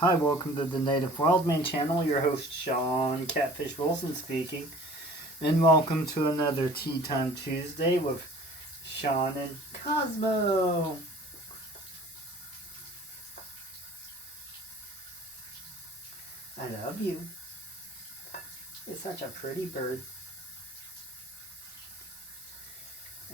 Hi, welcome to the Native Wildman channel. Your host Sean Catfish Wilson speaking. And welcome to another Tea Time Tuesday with Sean and Cosmo. I love you. You're such a pretty bird.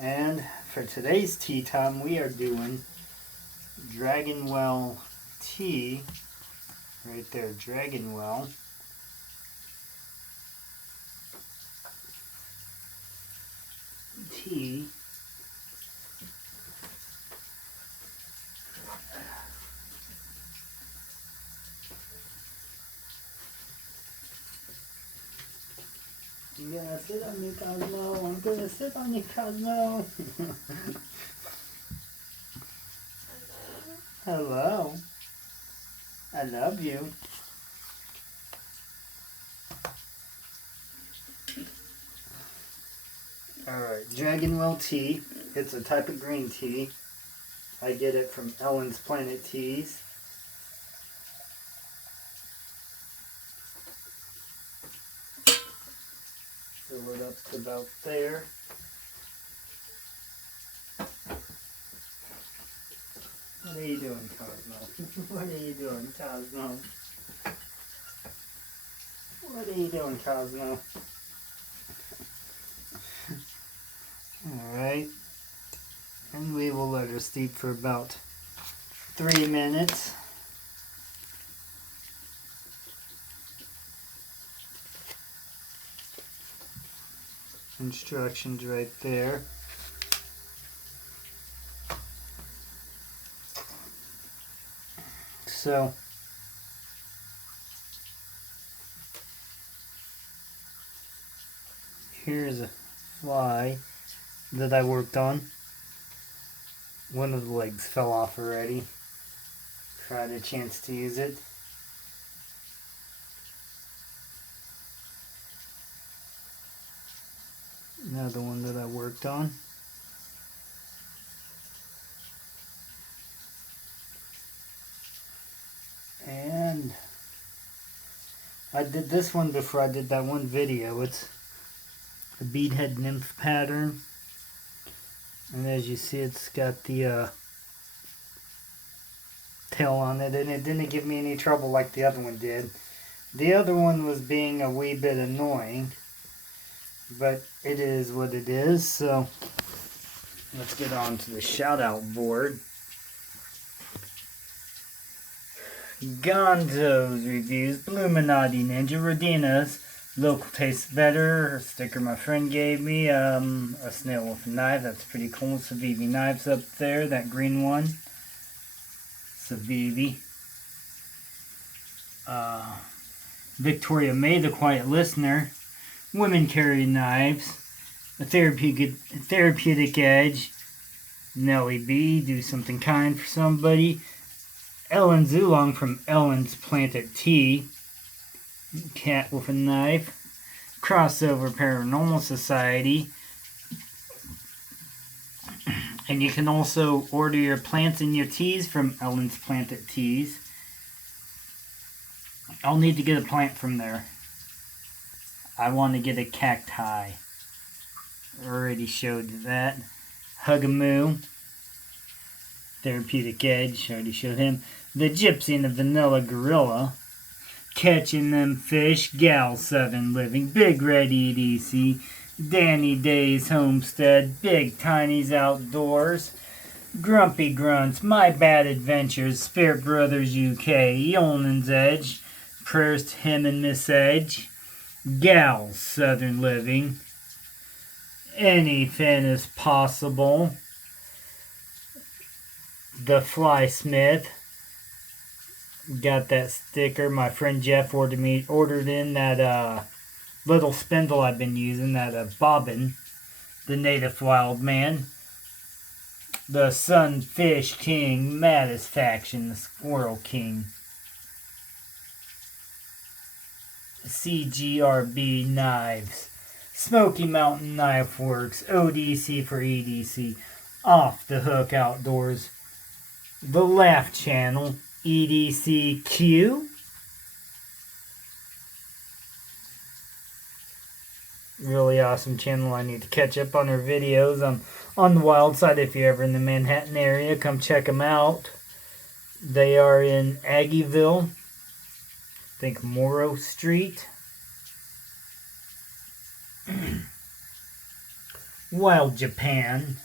And for today's tea time, we are doing Dragonwell tea. Right there, Dragonwell. Tea. I'm gonna sit on you, Cosmo. I'm gonna sit on you, Cosmo. Hello. I love you. Alright, Dragonwell tea. It's a type of green tea. I get it from Ellen's Planet Teas. Fill it up to about there. What are you doing, Cosmo? What are you doing, Cosmo? What are you doing, Cosmo? Alright. And we will let her steep for about 3 minutes. Instructions right there. So, here's a fly that I worked on. One of the legs fell off already. Tried a chance to use it. Another one that I worked on. And I did this one before I did that one video. It's a beadhead nymph pattern. And as you see, it's got the tail on it, and it didn't give me any trouble like the other one did. The other one was being a wee bit annoying, but it is what it is. So let's get on to the shout out board. Gonzo's reviews, Bluminati, Ninja Rodina's, Local Tastes Better, a sticker my friend gave me, a snail with a knife, that's pretty cool. Civivi knives up there, that green one. Civivi. Victoria May, the Quiet Listener, Women Carry Knives, a therapeutic Edge, Nellie B, Do Something Kind for Somebody, Ellen Zulong from Ellen's Planet Tea, Cat with a Knife, Crossover Paranormal Society, and you can also order your plants and your teas from Ellen's Planet Teas. I'll need to get a plant from there. I want to get a cacti. Already showed that. Hugamoo. Therapeutic Edge. Already showed him. The Gypsy and the Vanilla Gorilla. Catching Them Fish. Gal Southern Living. Big Red EDC. Danny Day's Homestead. Big Tiny's Outdoors. Grumpy Grunts. My Bad Adventures. Spirit Brothers UK. Yolnan's Edge. Prayers to Him and Miss Edge. Gal's Southern Living. Anything is Possible. The Fly Smith. Got that sticker. My friend Jeff ordered in that little spindle I've been using, that bobbin. The Native Wildman. The Sunfish King. Maddisfaction. The Squirrel King. CGRB Knives. Smoky Mountain Knife Works. ODC for EDC. Off the Hook Outdoors. The Laugh Channel. EDCQ. Really awesome channel. I need to catch up on their videos. On the wild side. If you're ever in the Manhattan area, come check them out. They are in Aggieville. I think Morrow Street. Wild Japan.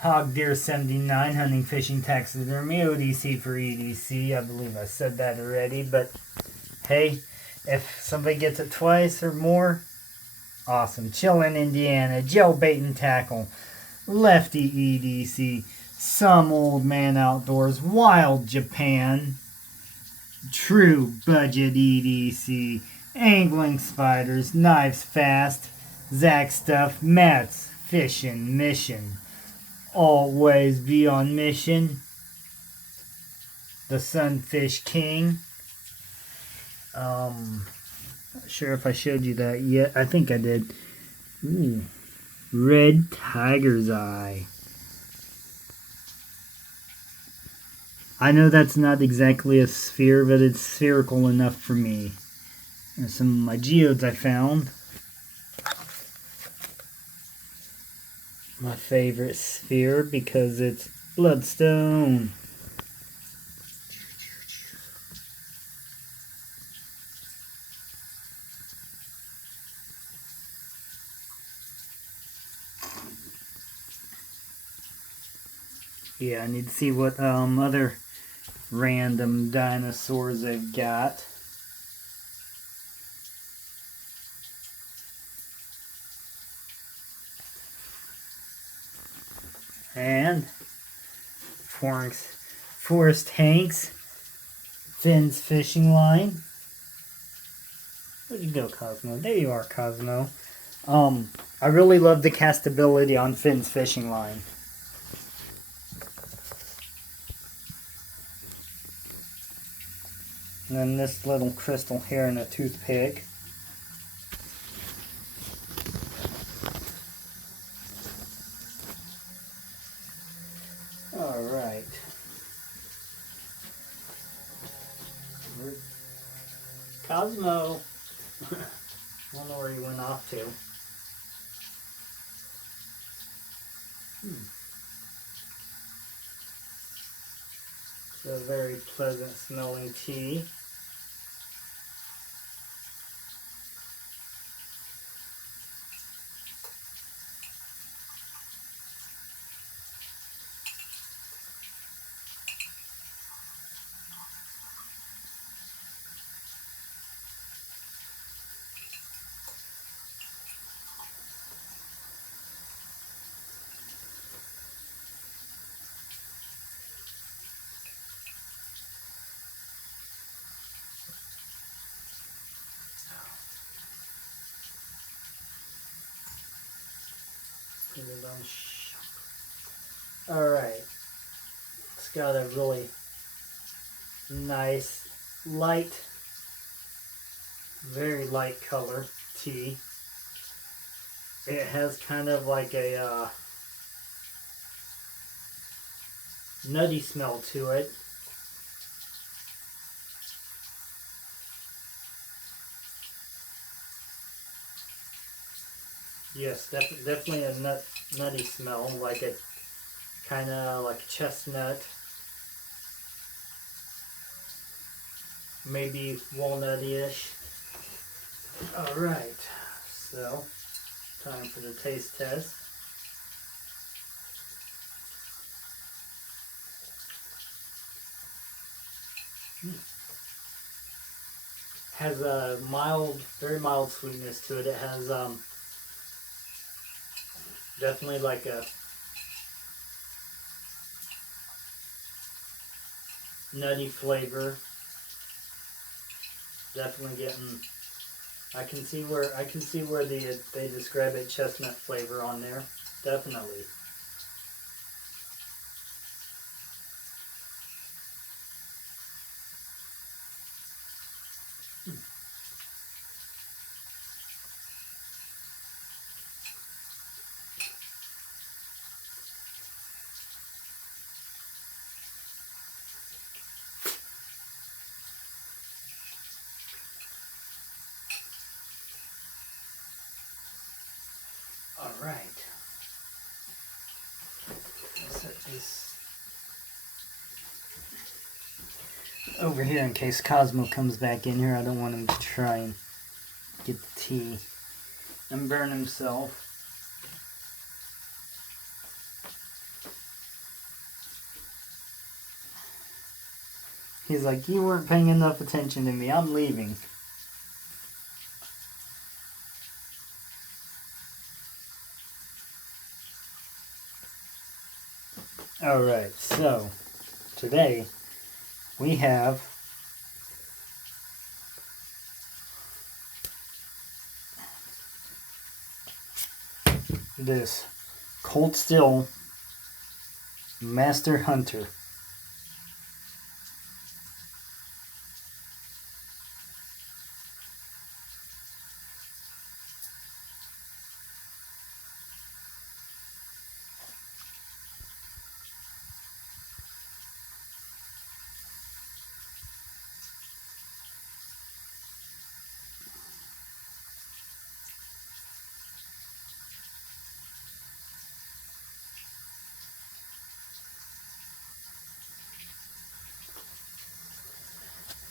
Hog Deer 79, Hunting, Fishing, Taxidermy, ODC for EDC. I believe I said that already, but hey, if somebody gets it twice or more, awesome. Chillin', Indiana, Joe Bait and Tackle, Lefty EDC, Some Old Man Outdoors, Wild Japan, True Budget EDC, Angling Spiders, Knives Fast, Zach Stuff, Matt's Fishing Mission. Always be on mission. The Sunfish King. Not sure if I showed you that yet. I think I did. Ooh. Red Tiger's Eye. I know that's not exactly a sphere, but it's spherical enough for me. And some of my geodes I found. My favorite sphere because it's bloodstone. Yeah, I need to see what other random dinosaurs they've got. And Forrest Hanks, Finn's Fishing Line. Where'd you go, Cosmo? There you are, Cosmo. I really love the castability on Finn's Fishing Line. And then this little crystal here and a toothpick. Alright. Cosmo. I don't know where he went off to. It's a very pleasant smelling tea. Alright, it's got a really nice, light, very light color tea. It has kind of like a nutty smell to it. Yes, definitely a nutty smell, like a kind of like chestnut, maybe walnut-ish. All right, so time for the taste test. Has a mild, very mild sweetness to it. It has definitely like a nutty flavor. Definitely getting. I can see where they describe it chestnut flavor on there. Definitely. over here in case Cosmo comes back in here. I don't want him to try and get the tea and burn himself. He's like, you weren't paying enough attention to me. I'm leaving. Alright, so today we have this Cold Still Master Hunter.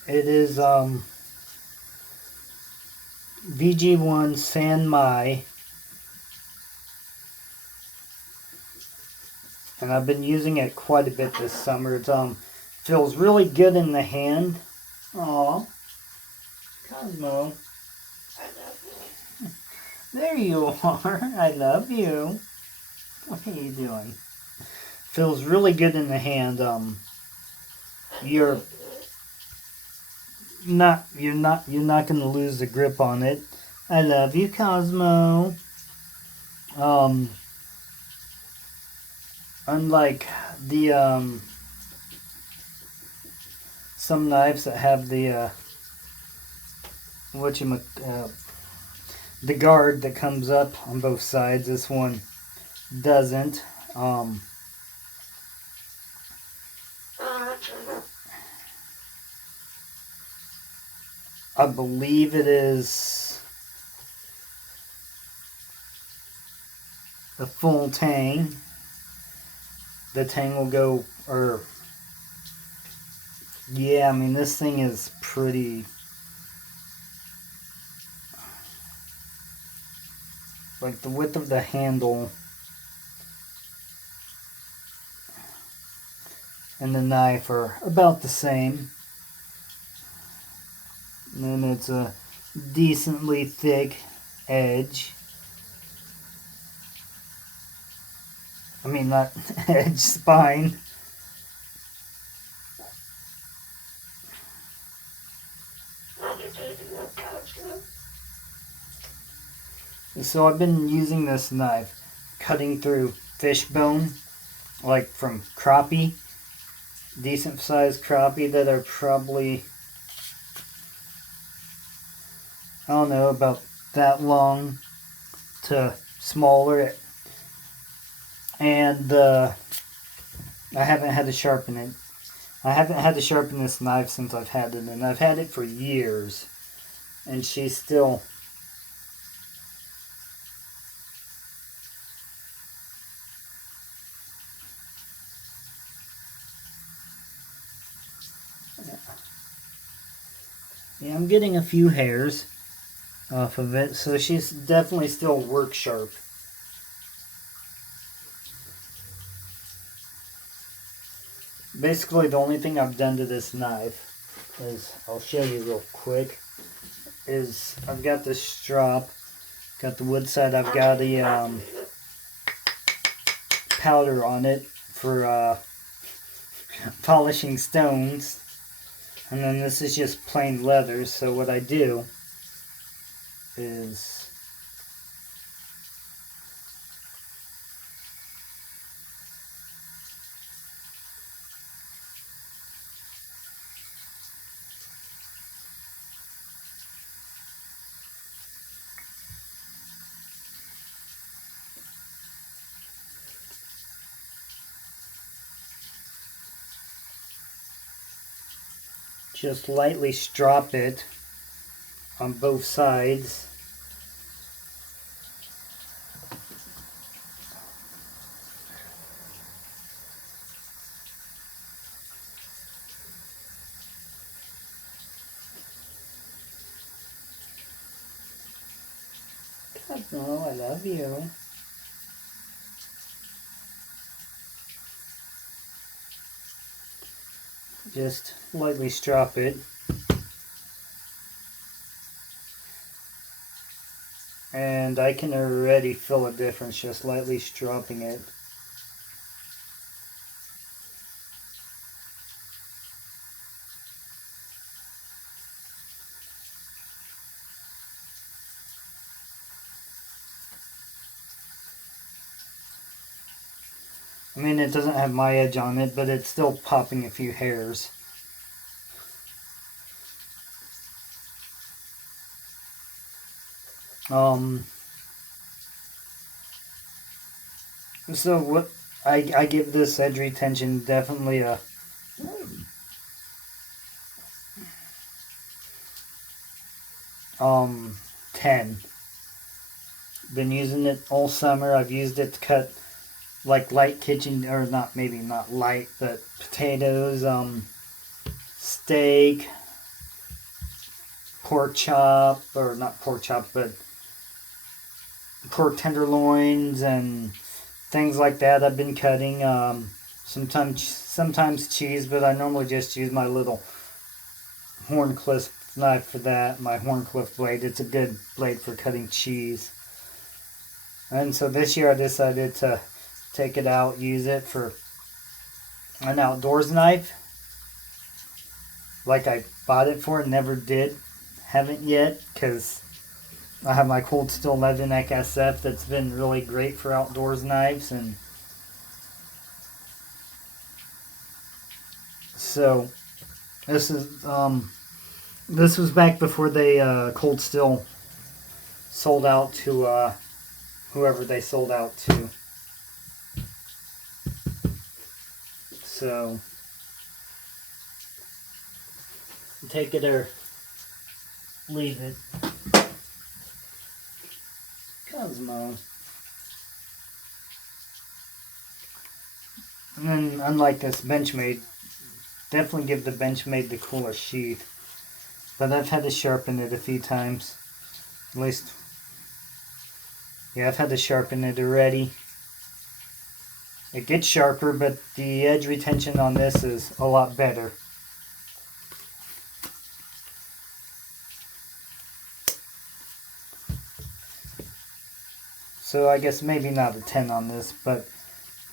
It is VG1 San Mai, and I've been using it quite a bit this summer. It feels really good in the hand. Aw, Cosmo, there you are. I love you. What are you doing? Feels really good in the hand. You're not gonna lose the grip on it. I love you, Cosmo. Unlike the some knives that have the the guard that comes up on both sides, this one doesn't. I believe it is a full tang. The tang will go, or yeah, I mean this thing is pretty, like the width of the handle and the knife are about the same. And then it's a decently thick edge. I mean, not edge, spine. So I've been using this knife, cutting through fish bone, like from crappie, decent sized crappie that are probably, I don't know, about that long to smaller. And I haven't had to sharpen it. I haven't had to sharpen this knife since I've had it, and I've had it for years. And she's still... Yeah, I'm getting a few hairs off of it, so she's definitely still work sharp. Basically, the only thing I've done to this knife is, I'll show you real quick, is I've got this strop, got the wood side, I've got a powder on it for polishing stones, and then this is just plain leather. So what I do is just lightly strop it on both sides. Cosmo, I love you. Just lightly strop it. And I can already feel a difference just lightly stropping it. I mean, it doesn't have my edge on it, but it's still popping a few hairs. So what I give this edge retention definitely a 10. Been using it all summer. I've used it to cut like light kitchen, or not, maybe not light, but potatoes, steak, pork chop, or not pork chop, but pork tenderloins and things like that. I've been cutting sometimes cheese, but I normally just use my little Horncliffe knife for that. My Horncliffe blade. It's a good blade for cutting cheese. And so this year I decided to take it out, use it for an outdoors knife. Like I bought it for, never did. Haven't yet, because I have my Cold Steel Leatherneck SF that's been really great for outdoors knives. And so this was back before they Cold Steel sold out to whoever they sold out to. So take it or leave it. Cosmo. And then, unlike this Benchmade, definitely give the Benchmade the cooler sheath. But I've had to sharpen it a few times. At least, yeah, I've had to sharpen it already. It gets sharper, but the edge retention on this is a lot better. So I guess maybe not a 10 on this, but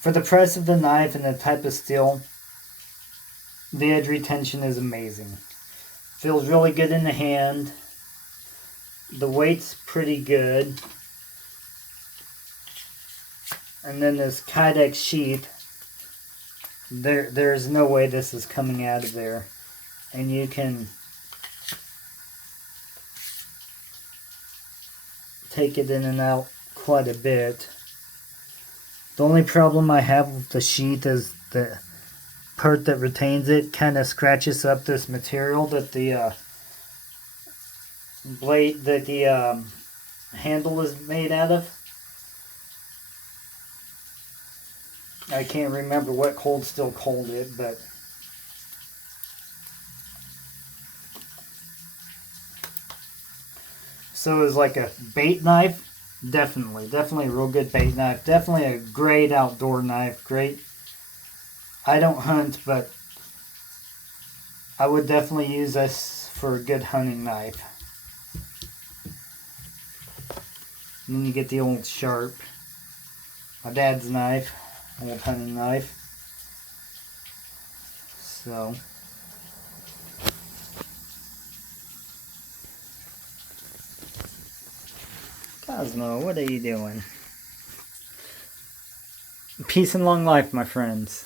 for the price of the knife and the type of steel, the edge retention is amazing. Feels really good in the hand. The weight's pretty good. And then this Kydex sheath, there's no way this is coming out of there. And you can take it in and out quite a bit. The only problem I have with the sheath is the part that retains it kind of scratches up this material that the blade, that the handle is made out of. I can't remember what Cold Steel called it, but so it was like a bait knife. Definitely a real good bait knife. Definitely a great outdoor knife. Great. I don't hunt, but I would definitely use this for a good hunting knife. And then you get the old Sharp. My dad's knife. Old hunting knife. So Cosmo, what are you doing? Peace and long life, my friends.